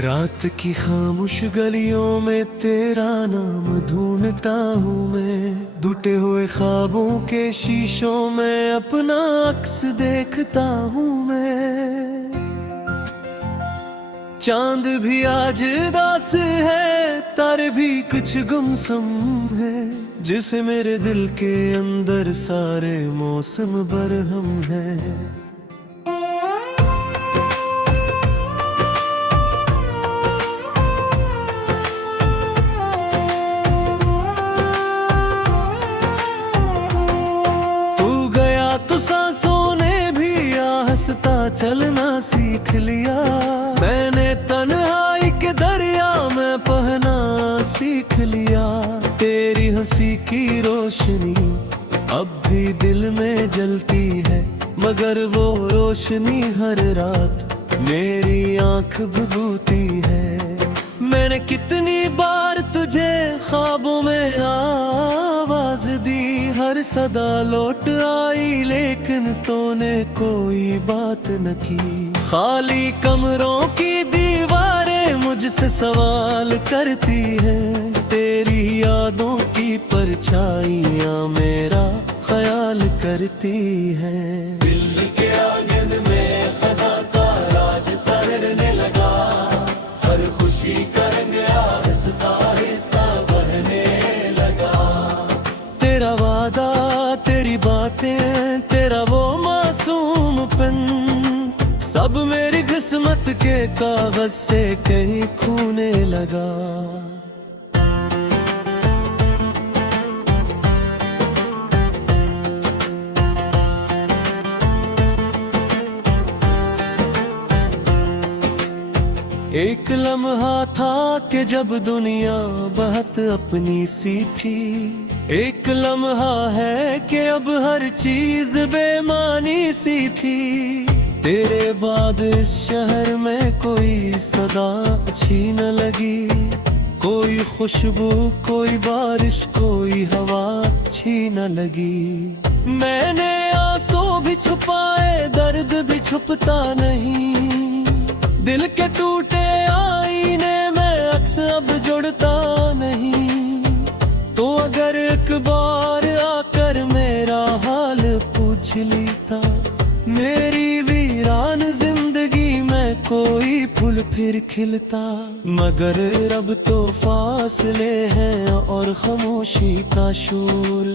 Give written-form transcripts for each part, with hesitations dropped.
रात की खामोश गलियों में तेरा नाम ढूंढता हूँ मैं, टूटे हुए ख्वाबों के शीशों में अपना अक्स देखता हूँ मैं। चांद भी आज उदास है, तारे भी कुछ गुमसुम है, जिसे मेरे दिल के अंदर सारे मौसम बरहम है। तो सांसों ने भी हंसता चलना सीख लिया, मैंने तन्हाई के दरिया में बहना सीख लिया। तेरी हंसी की रोशनी अब भी दिल में जलती है, मगर वो रोशनी हर रात मेरी आंख भुगूती है। मैंने कितनी बार तुझे ख्वाबों में आवाज दी, हर सदा लौट आई लेकिन तूने कोई बात न की। खाली कमरों की दीवारें मुझसे सवाल करती हैं, तेरी यादों की परछाइयां मेरा ख्याल करती हैं। दिल के आंगन में खज़ां का राज सहरने लगा, हर खुशी का रंग आहिस्ता आहिस्ता बहने लगा। तेरा वादा, तेरी बातें, तेरा वो मासूम पन, सब मेरी किस्मत के कागज से कहीं खूने लगा। एक लम्हा था कि जब दुनिया बहुत अपनी सी थी, एक लम्हा है कि अब हर चीज बेमानी सी थी। तेरे बाद इस शहर में कोई सदा अच्छी न लगी, कोई खुशबू, कोई बारिश, कोई हवा अच्छी न लगी। मैंने आंसू भी छुपाए, दर्द भी छुपता नहीं, दिल के टूटे आईने में अक्स अब जुड़ता नहीं। तो अगर एक बार आकर मेरा हाल पूछ लेता, मेरी वीरान जिंदगी में कोई फूल फिर खिलता। मगर अब तो फासले हैं और खामोशी का शोर,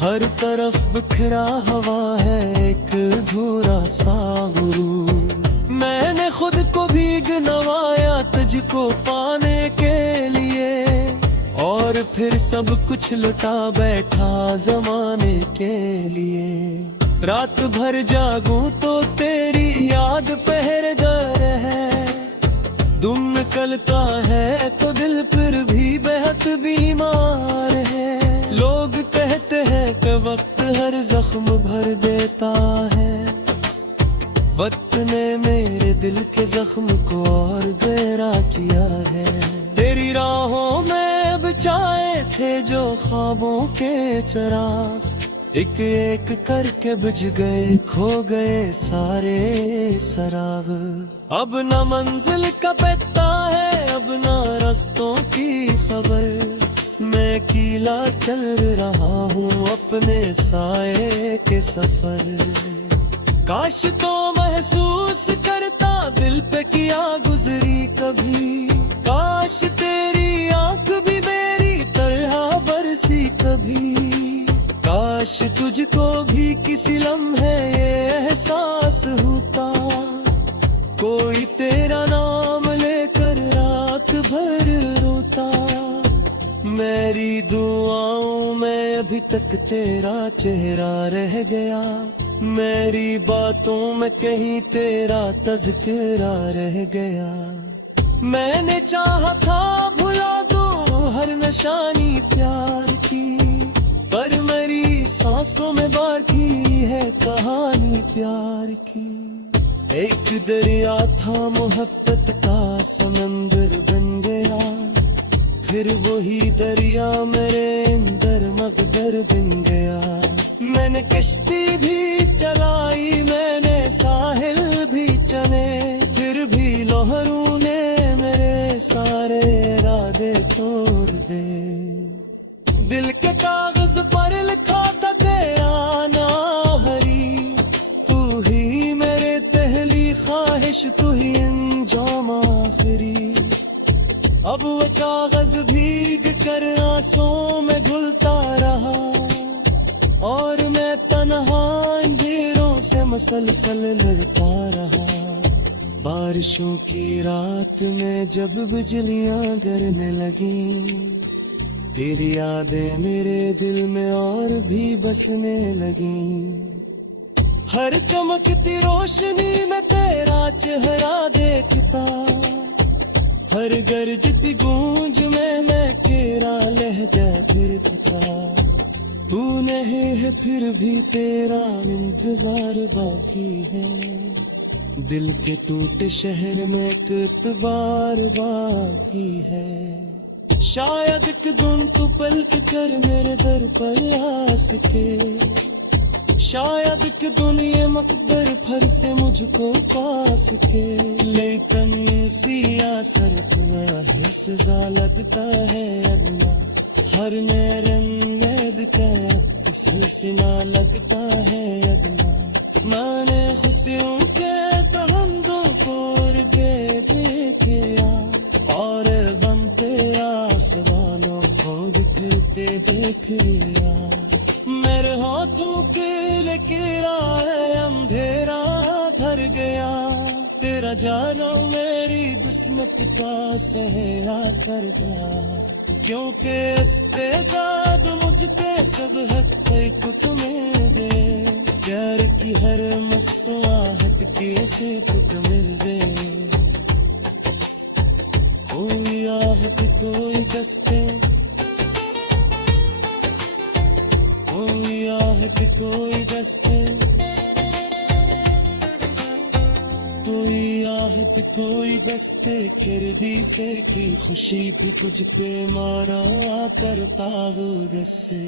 हर तरफ बिखरा हवा है एक अधूरा सा गुरूर। मैंने खुद को भीग नवाया तुझको पाने के लिए, और फिर सब कुछ लुटा बैठा जमाने के लिए। रात भर जागूं तो तेरी याद पहरेदार है, दुम निकलता है तो दिल फिर भी बेहद बीमार है। लोग कहते हैं कि वक्त हर जख्म भर देता है, वक्त ने मेरे दिल के जख्म को और गहरा किया है। तेरी राहों में बिछाए थे जो ख्वाबों के चिराग, एक एक करके बुझ गए, खो गए सारे सराग। अब न मंजिल का पता है, अब न रास्तों की खबर, मैं कीला चल रहा हूँ अपने साए के सफर। काश तो महसूस करता दिल पे किया गुजरी कभी, काश तेरी आंख भी मेरी तरह बरसी कभी। काश तुझको भी किसी लम्हे ये एहसास होता, कोई तेरा नाम लेकर रात भर रोता। मेरी दुआओं में अभी तक तेरा चेहरा रह गया, मेरी बातों में कहीं तेरा तज़किरा रह गया। मैंने चाहा था भुला दो हर निशानी प्यार की, पर मेरी सांसों में बाकी है कहानी प्यार की। एक दरिया था मोहब्बत का समंदर बन गया, फिर वही दरिया मेरे अंदर मगदर बन गया। मैंने कश्ती भी चलाई, मैंने साहिल भी चले, फिर भी लहरों ने दिल के कागज पर लिखा था तेरा नाम हरी, तू ही मेरे पहली ख्वाहिश, तू ही अंजाम आखिरी। अब वो कागज भीग कर आंसुओं में घुलता रहा, और मैं तन्हा अंधेरों से मसलसल लड़ता रहा। बारिशों की रात में जब बिजलियां गिरने लगी, तेरी यादें मेरे दिल में और भी बसने लगी। हर चमकती रोशनी में तेरा चेहरा देखता, हर गरजती गूंज में मैं तेरा लहजा फिरता था। तू नहीं है फिर भी तेरा इंतजार बाकी है, दिल के टूटे शहर में एक इतबार बाकी है। शायद एक दिन तू पलट कर मेरे दर पर आ सके, शायद एक दिन ये मकबर फर से मुझको पा सके। लेकिन सी आसर तेरा सजा लगता है अल्लाह, हर नैरंगद का सिलसिला लगता है अल्लाह। मैंने खुशियों के तहमदों को दे दिया, और गम पे आसमानों को दिखते देख लिया। मेरे हाथों के लकीरा है अंधेरा भर गया, तेरा जाना मेरी किस्मत का सहरा कर गया। क्योंकि इस्तेदाद मुझ पे सब हक है को तुम्हें दे, प्यार की हर मस्तवाहट कैसे कुछ मिल गए। कोई आहट कोई दस्ते, कोई आहट कोई दस्ते, कोई आहट कोई दस्ते। खिरदी से की खुशी भी कुछ पे मारा करता हूँ जैसे।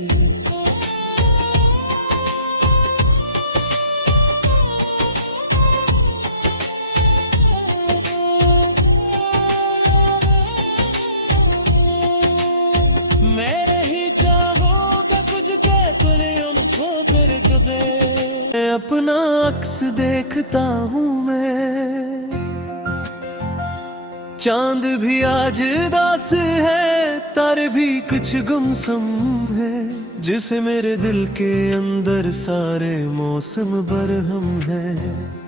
अपना अक्स देखता हूँ मैं, चांद भी आज उदास है, तारे भी कुछ गुमसुम है। जिसे मेरे दिल के अंदर सारे मौसम बरहम है।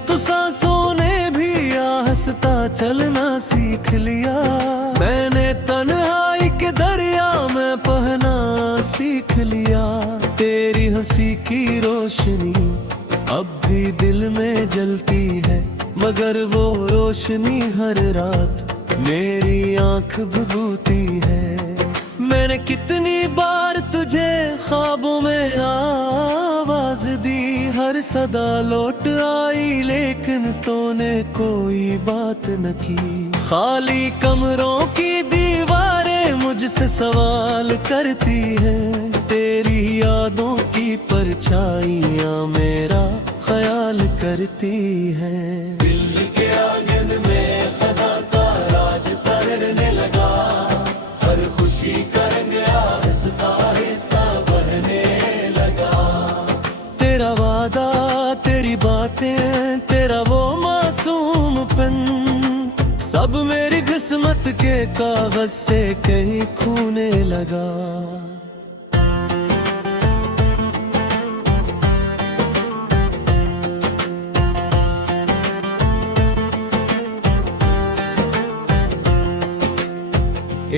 तो सांसों ने भी आहस्ता चलना सीख लिया, मैंने तन्हाई के दरिया में बहना सीख लिया। तेरी हंसी की रोशनी अब भी दिल में जलती है, मगर वो रोशनी हर रात मेरी आंख भुगूती है। मैंने कितनी बार तुझे ख्वाबों में आवाज दी, हर सदा लौट आई लेकिन तूने कोई बात न की। खाली कमरों की दीवारें मुझसे सवाल करती हैं, तेरी यादों की परछाइयां मेरा ख्याल करती हैं। दिल के आंगन में खज़ां का राज सरने लगा, हर खुशी का रंग आहिस्ता आहिस्ता बढ़ने लगा। तेरा वादा, तेरी बातें, तेरा वो मासूमपन, सब मेरी किस्मत के कागज से कहीं खूने लगा।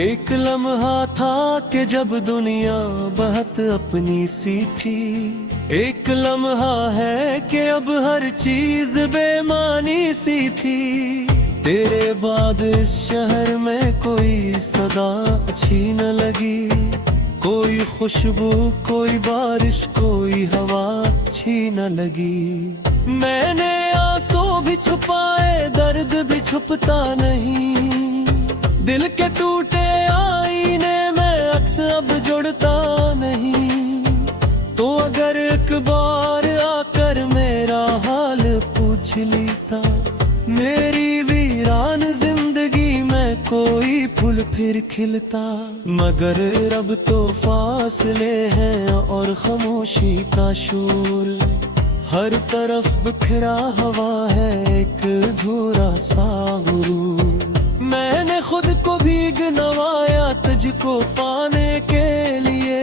एक लम्हा था कि जब दुनिया बहुत अपनी सी थी, एक लम्हा है कि अब हर चीज बेमानी सी थी। तेरे बाद इस शहर में कोई सदा अच्छी न लगी, कोई खुशबू, कोई बारिश, कोई हवा अच्छी न लगी। मैंने आंसू भी छुपाए, दर्द भी छुपता नहीं, दिल के टूटे आईने में अक्स अब जुड़ता नहीं। अगर एक बार आकर मेरा हाल पूछ लेता, मेरी वीरान जिंदगी में कोई फूल फिर खिलता। मगर रब तो फासले हैं और खामोशी का शोर, हर तरफ बिखरा हवा है एक अधूरा सा गुरूर। मैंने खुद को भीग नवाया तुझको पाने के लिए,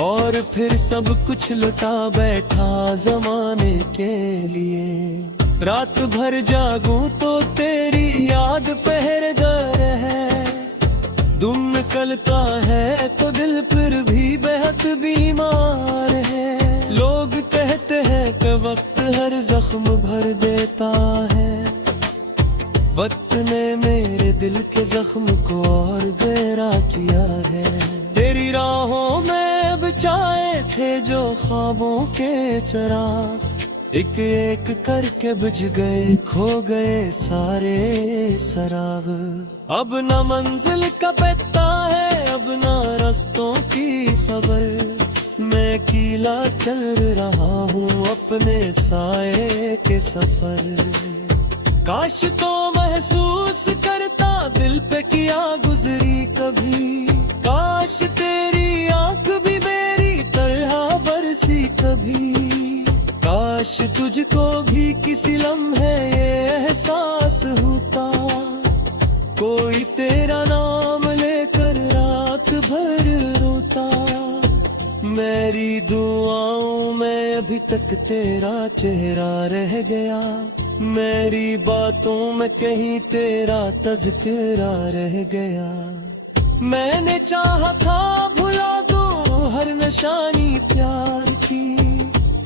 और फिर सब कुछ लुटा बैठा जमाने के लिए। रात भर जागूं तो तेरी याद पहरेदार है, दुम निकलता है तो दिल फिर भी बेहद बीमार है। लोग कहते हैं कि वक्त हर जख्म भर देता है, वक्त ने मेरे दिल के जख्म को और गहरा किया है। तेरी राहों में बिछाए थे जो ख्वाबों के चिराग, एक एक करके बुझ गए, खो गए सारे सराग। अब न मंजिल का पता है, अब न रास्तों की खबर, मैं अकेला चल रहा हूँ अपने साए के सफर। काश तो महसूस करता दिल पे किया गुजरी कभी, काश तेरी आंख भी मेरी तरह बरसी कभी। काश तुझको भी किसी लम्हे ये एहसास होता, कोई तेरा नाम लेकर रात भर रोता। मेरी दुआओं में अभी तक तेरा चेहरा रह गया, मेरी बातों में कहीं तेरा तज़किरा रह गया। मैंने चाहा था भुला दो हर निशानी प्यार की,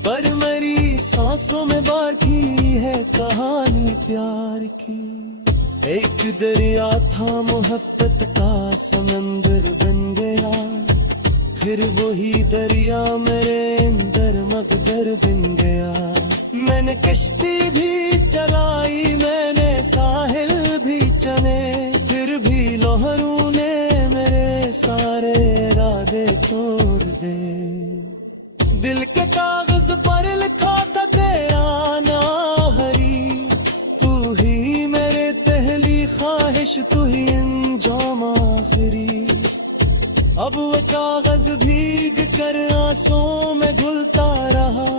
पर मेरी सांसों में बाकी है कहानी प्यार की। एक दरिया था मोहब्बत का समंदर बन गया, फिर वही दरिया मेरे अंदर मगदर बन गया। मैंने कश्ती भी चलाई, मैंने साहिल भी चने, फिर भी लहरों ने मेरे सारे इरादे तोड़ दे। दिल के कागज पर लिखा था तेरा नाम हरी, तू ही मेरे पहली ख्वाहिश, तू ही अंजाम आखिरी। अब वो कागज भीग कर आंसुओं में घुलता रहा,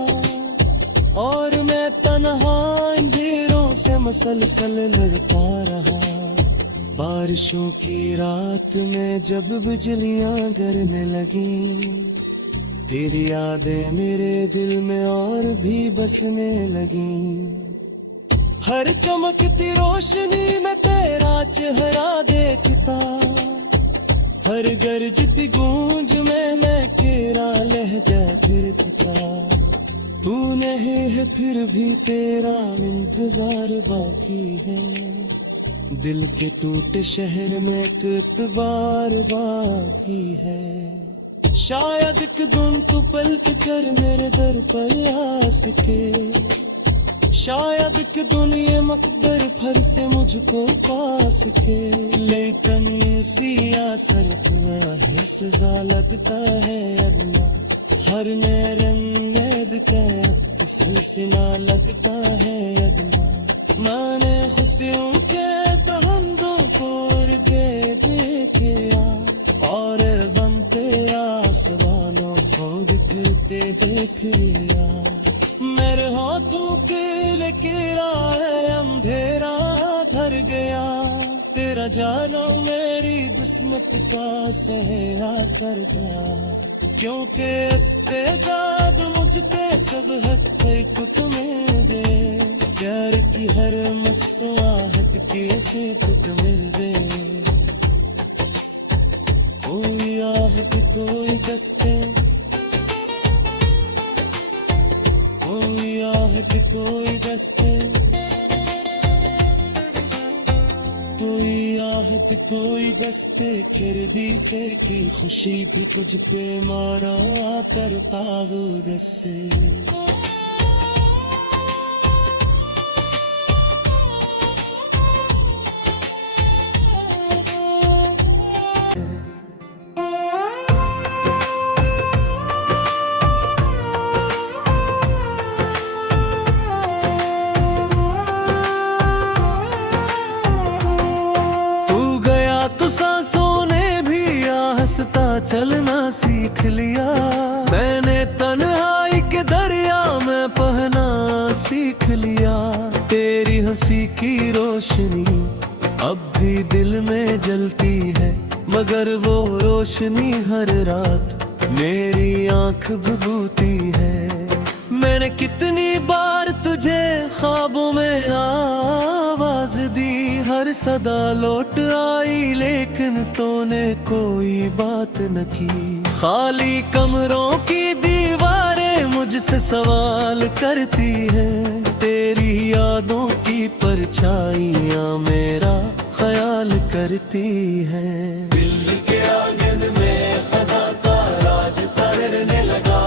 और मैं तन्हा अंधेरों से मसलसल लड़ता रहा। बारिशों की रात में जब बिजलियां गिरने लगी, तेरी यादें मेरे दिल में और भी बसने लगी। हर चमकती रोशनी में तेरा चेहरा देखता, हर गरजती गूंज में मैं तेरा लहजा फिरता। तू नहीं है फिर भी तेरा इंतजार बाकी है, दिल के टूटे शहर में एक इतबार बाकी है। शायद एक दिन तू पलट कर मेरे दर पर आ सके, शायद एक दिन ये मकबर फर से मुझको पा सके। लेकिन सी असर है सजा लगता है अदना, हर नैद का सिलसिला लगता है अदना। मैंने खुशियों के तहंदों को दे देखिया, और गम पे आसमानों को दिखते देखिया। मेरे हाथों के लकीरा है अंधेरा धर गया, तेरा जाना मेरी किस्मत का सहया कर गया। क्योंकि इस्तेदाद मुझ पे सब है को तुम्हें दे, प्यार की हर मस्त आहट कैसे तुझ मिल दे। कोई आहट कोई दस्ते, कोई आहट कोई दस्ते, कोई आहट कोई दस्ते। खिरदी से की खुशी भी तुझ पे मारा करता हूँ दस्से। चलना सीख लिया। मैंने तन्हाई के दरिया में बहना सीख लिया। तेरी हंसी की रोशनी अब भी दिल में जलती है, मगर वो रोशनी हर रात मेरी आंख भुगूती है। मैंने कितनी बार तुझे ख्वाबों में आवाज दी, हर सदा लौट आई लेकिन तूने कोई बात न की। खाली कमरों की दीवारें मुझसे सवाल करती हैं, तेरी यादों की परछाइयां मेरा ख्याल करती हैं। दिल के आंगन में खज़ां का राज सरने लगा,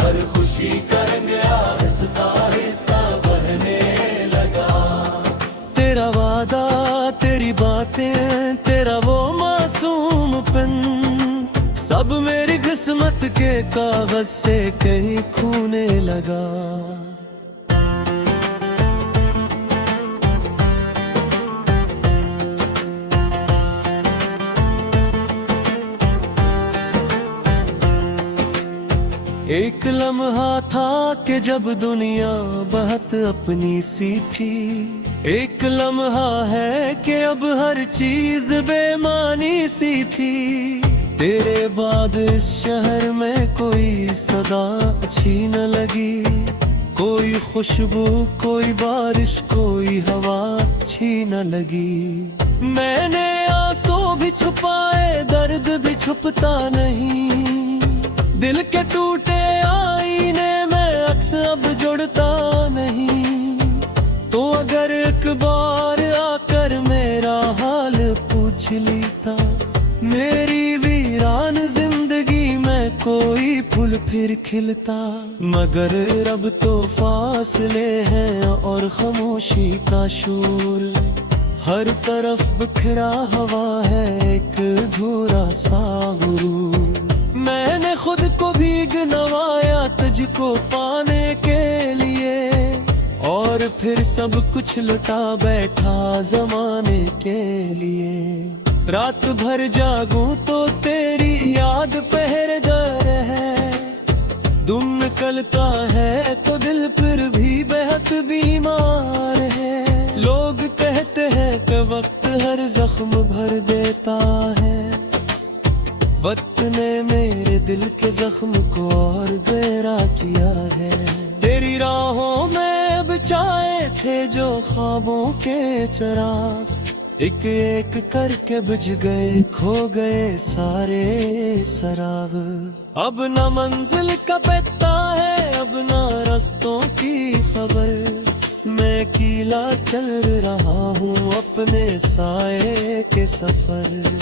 हर खुशी का रंग आहिस्ता आहिस्ता बहने लगा। तेरा वादा, तेरी बातें, तेरा वो मासूमपन, सब मेरी किस्मत के कागज से कहीं खूने लगा। एक लम्हा था कि जब दुनिया बहुत अपनी सी थी। एक लम्हा है कि अब हर चीज बेमानी सी थी। तेरे बाद इस शहर में कोई सदा अच्छी न लगी, कोई खुशबू, कोई बारिश, कोई हवा अच्छी न लगी। मैंने आंसू भी छुपाए, दर्द भी छुपता नहीं। दिल के टूटे आईने में अक्स अब जुड़ता नहीं। तो अगर एक बार आकर मेरा हाल पूछ लेता, मेरी वीरान जिंदगी में कोई फूल फिर खिलता। मगर रब तो फासले हैं और खामोशी का शोर, हर तरफ बिखरा हवा है एक अधूरा सा गुरूर। मैंने खुद को भीग नवाया तुझको पाने के लिए, और फिर सब कुछ लुटा बैठा जमाने के लिए। रात भर जागूं तो तेरी याद पहरेदार है। दुम निकलता है तो दिल फिर भी बेहद बीमार है। लोग कहते हैं कि वक्त हर जख्म भर देता है, वक्त ने मेरे दिल के जख्म को और गहरा किया है। तेरी राहों में बिछाए थे जो ख्वाबों के चिराग, एक एक करके बुझ गए, खो गए सारे सराग। अब न मंजिल का पता है, अब न रास्तों की खबर। मैं अकेला चल रहा हूँ अपने साए के सफर।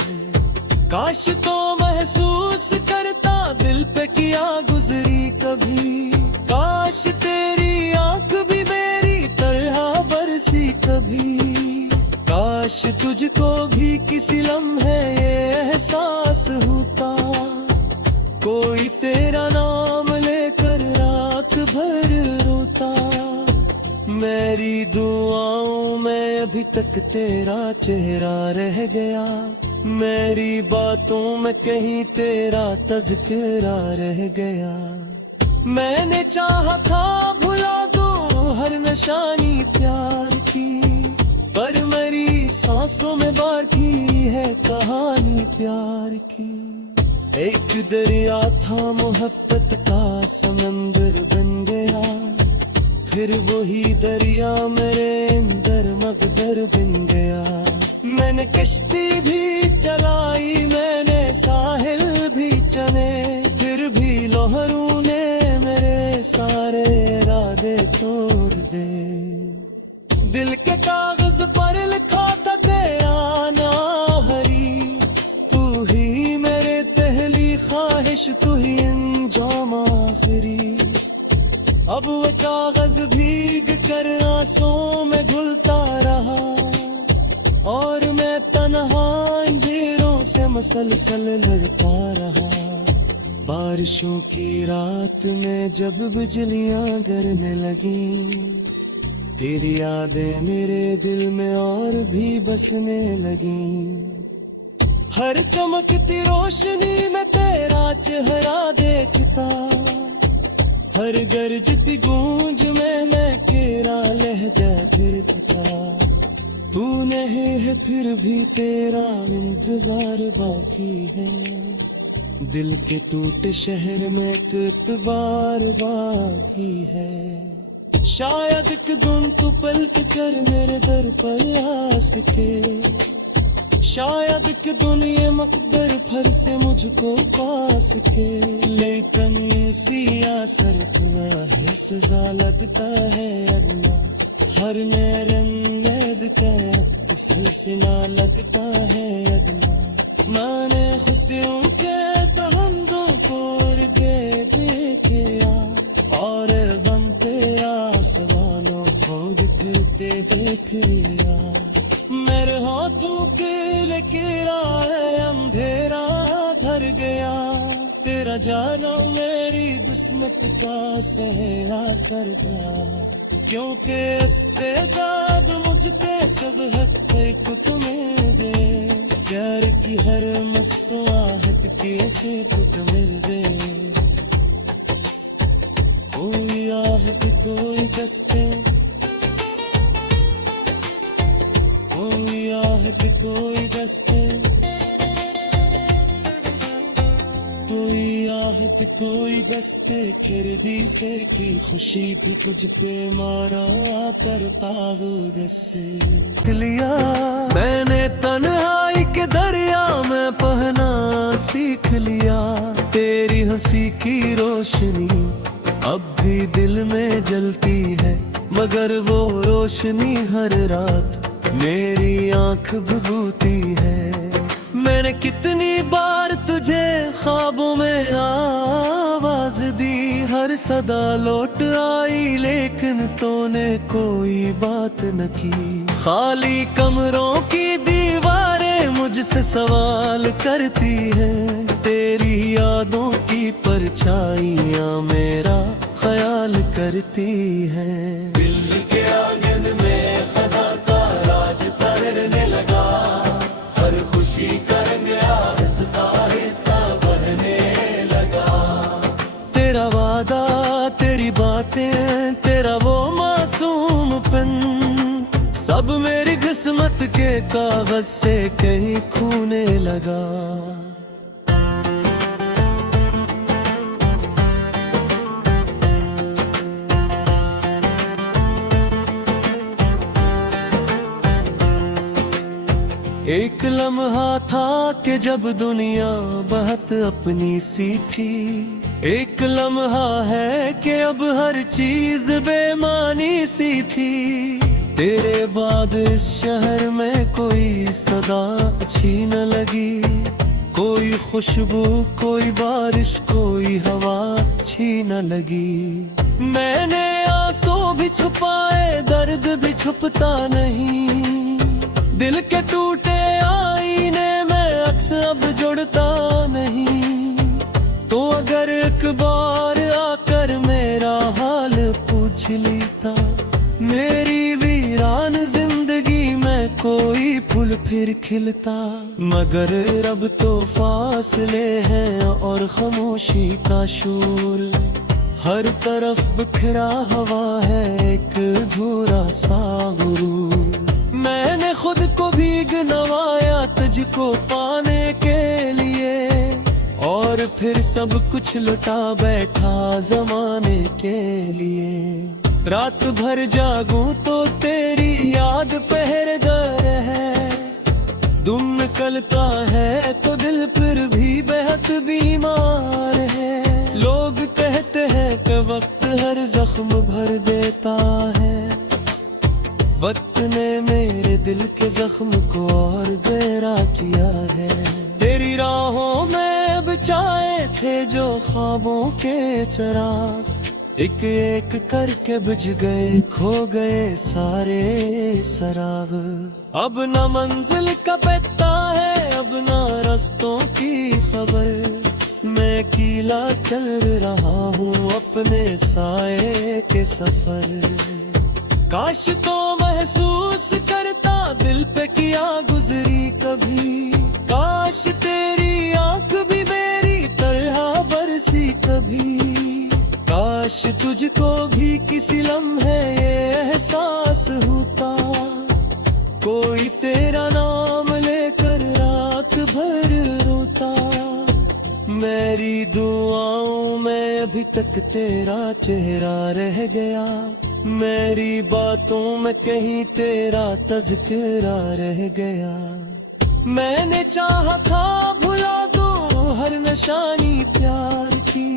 काश तो महसूस करता दिल पे किया गुजरी कभी, काश तेरी आंख भी मेरी तरह बरसी कभी। काश तुझको भी किसी लम्हे ये एहसास होता, कोई तेरा नाम लेकर रात भर रोता। मेरी दुआओं में अभी तक तेरा चेहरा रह गया, मेरी बातों में कहीं तेरा तज़किरा रह गया। मैंने चाहा था भुला दूं हर निशानी प्यार की, पर मेरी सांसों में बाकी है कहानी प्यार की। एक दरिया था मोहब्बत का समंदर बन गया, फिर वही दरिया मेरे अंदर मगदर बन गया। मैंने कश्ती भी चलाई, मैंने साहिल भी चले, फिर भी लहरों ने मेरे सारे इरादे तोड़ दे। दिल के कागज पर लिखा था तेरा नाम हरी, तू ही मेरे पहली ख्वाहिश, तू ही अंजाम आखिरी। अब वो कागज भीग कर आंसुओं में घुलता रहा, और मैं तन्हा अंधेरों से मसलसल लड़ता रहा। बारिशों की रात में जब बिजलियां गिरने लगी, तेरी यादें मेरे दिल में और भी बसने लगी। हर चमकती रोशनी में तेरा चेहरा देखता, हर गरजती गूंज में मैं केरा लहजा फिरता। तू नहीं है फिर भी तेरा इंतजार बाकी है, दिल के टूटे शहर में एक इतबार बाकी है। शायद एक दिन तू पलट कर मेरे दर पर आ सके, शायद कि दुनिया मकबर भर से मुझको पा सके। लेकिन सी असर क्या है, सजा लगता है अगना हर मेरे नैद का सिलसिला लगता है अगना। मैंने खुशियों के तहमदों को दे दे किया, और गम पे आसमानों को बिखरते देख लिया। मेरे हाथों के लकीरा है अंधेरा धर गया, तेरा जाना मेरी किस्मत का सहरा कर गया। क्योंकि इस्तेदाद मुझके सब हक को तुम्हें दे, प्यार की हर मस्त आहट कैसे कुछ मिल दे। कोई आहट कोई दस्ते, कोई आहट कोई दस्ते, कोई आहट कोई दस्ते। खिरदी से की खुशी भी तुझ पे मारा करता हूँ जैसे लिया। मैंने तन्हाई के दरिया में पहना सीख लिया, तेरी हंसी की रोशनी अब भी दिल में जलती है। मगर वो रोशनी हर रात मेरी आंख भभूती है। मैंने कितनी बार तुझे ख्वाबों में आवाज दी, हर सदा लौट आई लेकिन तूने कोई बात न की। खाली कमरों की दीवारें मुझसे सवाल करती हैं, तेरी यादों की परछाइयां मेरा ख्याल करती हैं। दिल के आंगन में खजा का राज सरने लगा, हर खुशी का रंग आहिस्ता आहिस्ता बहने लगा। तेरा वादा, तेरी बातें, तेरा वो मासूमपन, सब मेरी किस्मत के कागज से कहीं खूने लगा। एक लम्हा था कि जब दुनिया बहुत अपनी सी थी, एक लम्हा है कि अब हर चीज बेमानी सी थी। तेरे बाद इस शहर में कोई सदा अच्छी न लगी, कोई खुशबू, कोई बारिश, कोई हवा अच्छी न लगी। मैंने आंसू भी छुपाए, दर्द भी छुपता नहीं, दिल के टूटे आईने में अक्स अब जुड़ता नहीं। तो अगर एक बार आकर मेरा हाल पूछ लेता, मेरी वीरान जिंदगी में कोई फूल फिर खिलता। मगर रब तो फासले हैं और खामोशी का शोर, हर तरफ बिखरा हवा है एक अधूरा सा गुरूर। मैंने खुद को भीग नवाया तुझको पाने के लिए, और फिर सब कुछ लुटा बैठा जमाने के लिए। रात भर जागूं तो तेरी याद पहरेदार है, दुम निकलता है तो दिल फिर भी बेहद बीमार है। लोग कहते हैं कि वक्त हर जख्म भर देता है, वक्त ने मेरे दिल के जख्म को और गहरा किया है। तेरी राहों में बिछाए थे जो ख्वाबों के चिराग, एक एक करके बुझ गए, खो गए सारे सराग। अब न मंजिल का पता है, अब न रास्तों की खबर, मैं अकेला चल रहा हूँ अपने साए के सफर। काश तो महसूस करता दिल पे किया गुजरी कभी, काश तेरी आंख भी मेरी तरह बरसी कभी, काश तुझको भी किसी लम्हे ये एहसास होता, कोई तेरा नाम लेकर रात भर रोता। मेरी दुआओं में अभी तक तेरा चेहरा रह गया, मेरी बातों में कहीं तेरा तज़किरा रह गया। मैंने चाहा था भुला दो हर निशानी प्यार की,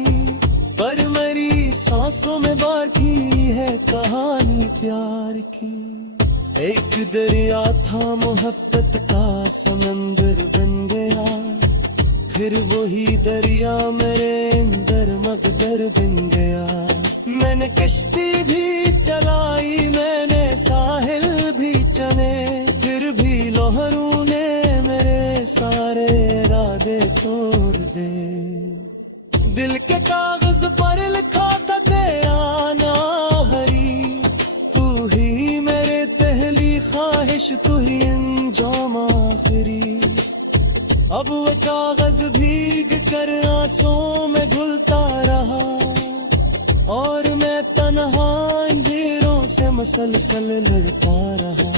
पर मेरी सांसों में बाकी है कहानी प्यार की। एक दरिया था मोहब्बत का समंदर बन गया, फिर वही दरिया मेरे अंदर मगदर बन गया। मैंने कश्ती भी चलाई, मैंने साहिल भी चले, फिर भी लहरों ने मेरे सारे इरादे तोड़ दे। दिल के कागज पर लिखा था तेरा नाम हरी, तू ही मेरे पहली ख्वाहिश, तू ही अंजाम आखिरी। अब वो कागज भीग कर आंसुओं में घुलता रहा, और मैं तन्हा अंधेरों से मसलसल लड़ता रहा।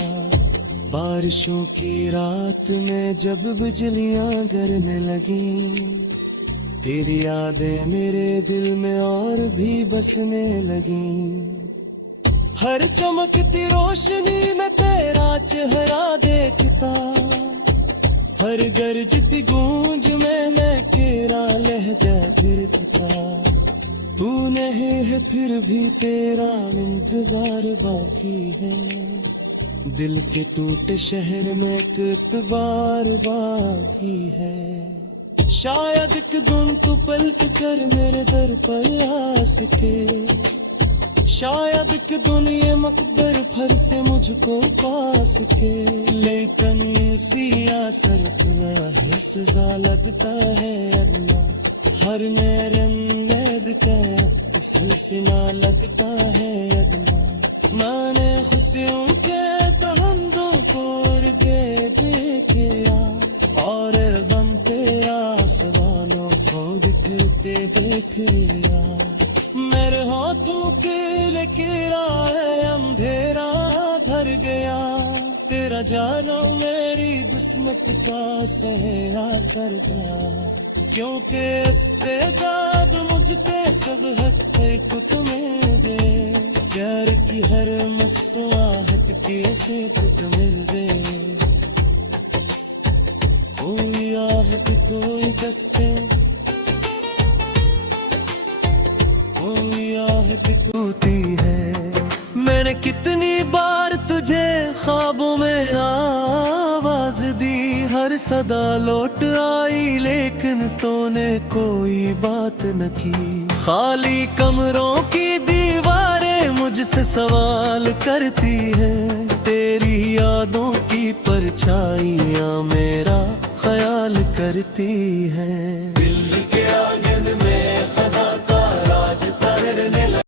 बारिशों की रात में जब बिजलियां गिरने लगी, तेरी यादें मेरे दिल में और भी बसने लगी। हर चमकती रोशनी में तेरा चेहरा देखता, हर गरजती गूंज में मैं तेरा लहजा गिरता। तू नहीं है फिर भी तेरा इंतजार बाकी है, दिल के टूटे शहर में एक इतबार बाकी है। शायद एक दिन तू पलट कर मेरे दर पर आ सके, शायद कि दुनिया मकबर फर से मुझको पा सके। लेकिन सी आसर है सजा लगता है अल्लाह, हर मेरे नैद का सिलसिला लगता है अल्लाह। मैंने खुशियों के तहंदों को दे दिया, और गम के आसमानों को दिखते बिखरिया। मेरे हाथों के लकीरां अंधेरा भर गया, तेरा जाना मेरी किस्मत का सहया कर गया। क्योंकि इस्तेदाद मुझते सब हक को तुम्हें दे, प्यार की हर मस्त आहट कैसे तुझ मिल दे। कोई आहट कोई दस्ते, कोई आहट टूटी है। मैंने कितनी बार तुझे ख्वाबों में आवाज दी, हर सदा लौट आई लेकिन तूने कोई बात न की। खाली कमरों की दीवारें मुझसे सवाल करती हैं, तेरी यादों की परछाइयां मेरा ख्याल करती हैं। दिल के आंगन में